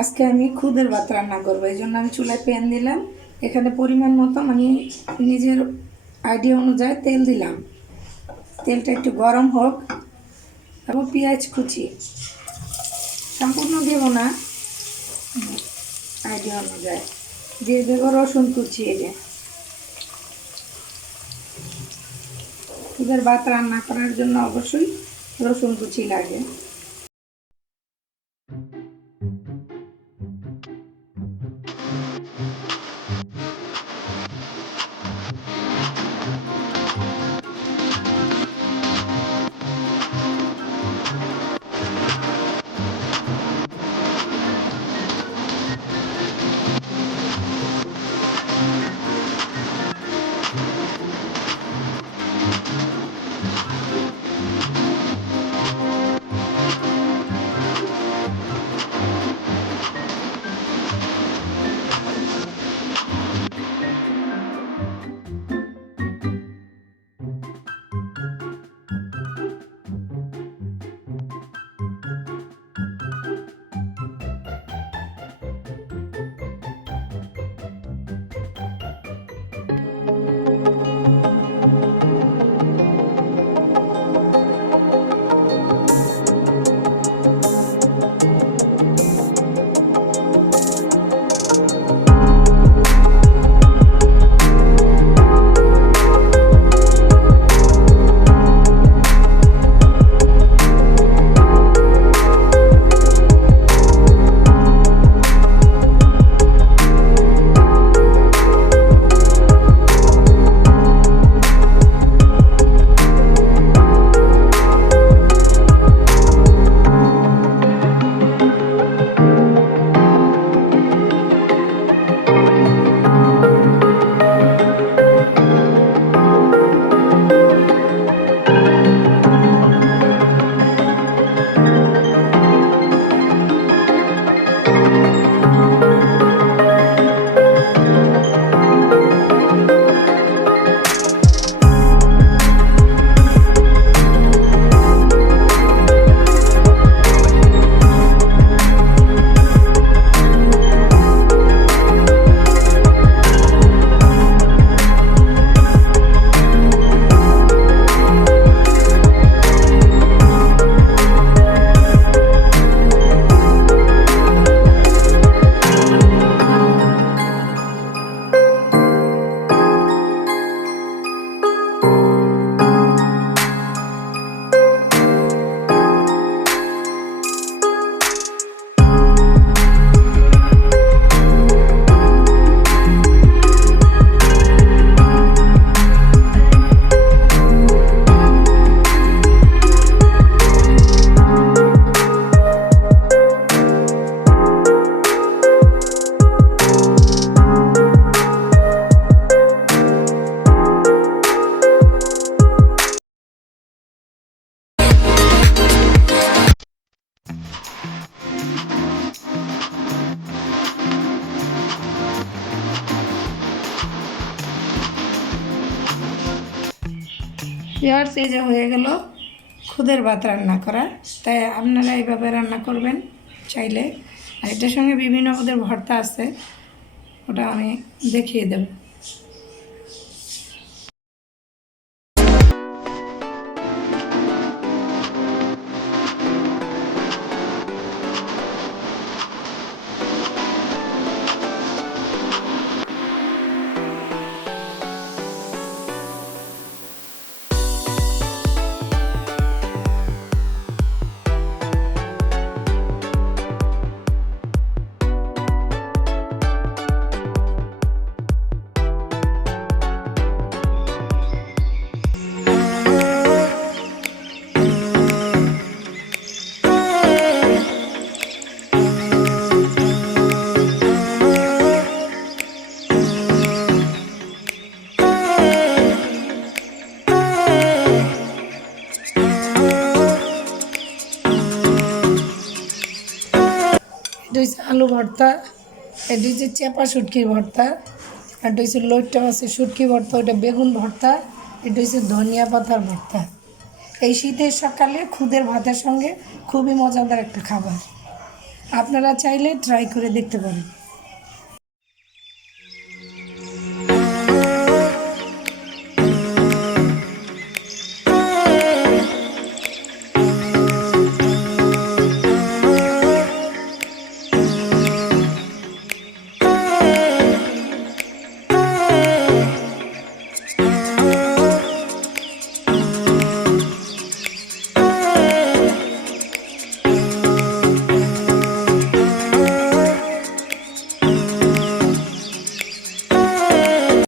আজকে আমি খুদের ভাত রান্না করবো, এই জন্য আমি চুলায় প্যান দিলাম। এখানে পরিমাণ মতো মানে নিজের আইডিয়া অনুযায়ী তেল দিলাম। তেলটা একটু গরম হোক এবং পেঁয়াজ কুচি সম্পূর্ণ দেবো না, আইডিয়া অনুযায়ী দিয়ে দেবো রসুন কুচি। এই যে খুদের ভাত রান্না করার জন্য অবশ্যই রসুন কুচি লাগে। ভিউয়ার্স, এই যে হয়ে গেল খুদের ভাত রান্না করা। তাই আপনারা এইভাবে রান্না করবেন চাইলে। আর এটার সঙ্গে বিভিন্ন পদের ভর্তা আছে, ওটা আমি দেখিয়ে দেব। এটা হচ্ছে আলু ভর্তা, এটা হচ্ছে চেপা শুটকির ভর্তা, এটা হচ্ছে লইট্টা মাছের শুটকি ভর্তা, ওটা বেগুন ভর্তা, এটা হচ্ছে ধনিয়া পাতার ভর্তা। এই শীতের সকালে খুদের ভাতের সঙ্গে খুবই মজাদার একটা খাবার। আপনারা চাইলে ট্রাই করে দেখতে পারেন।